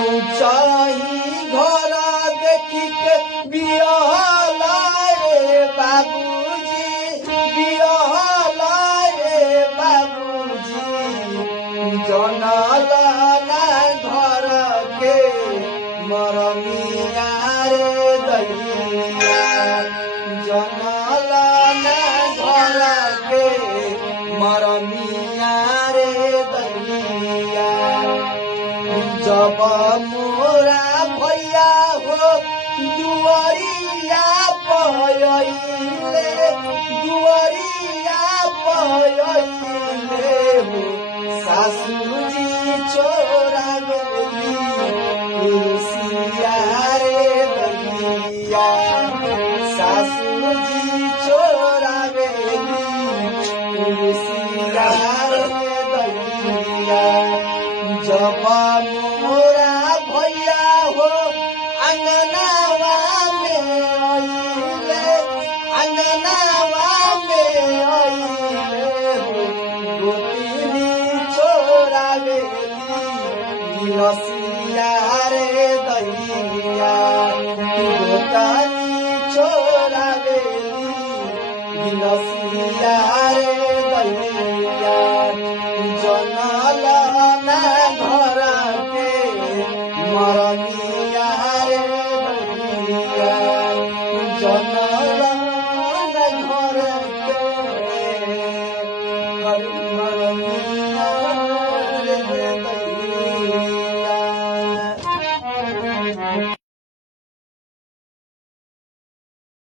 चाही घर देखिके बिहलाए रे बाबूजी, बिहलाए रे बाबूजी। जनल ना घर के मरमिया रे दैया, जनल ना घर के मरमिया रे दैया। जब मोरा भैया हो दुआरिया पयले, दुआरिया पयले हो सासुजी चोरा गेली कुर्सिया रे दैया, सासुजी चोरा गेली कुर्सिया रे दैया। जब मोरा भैया हो अंगनावा में आइले, अंगनावा में आइले हो गोतिनी चोरा गेली गिरसिया रे दैया।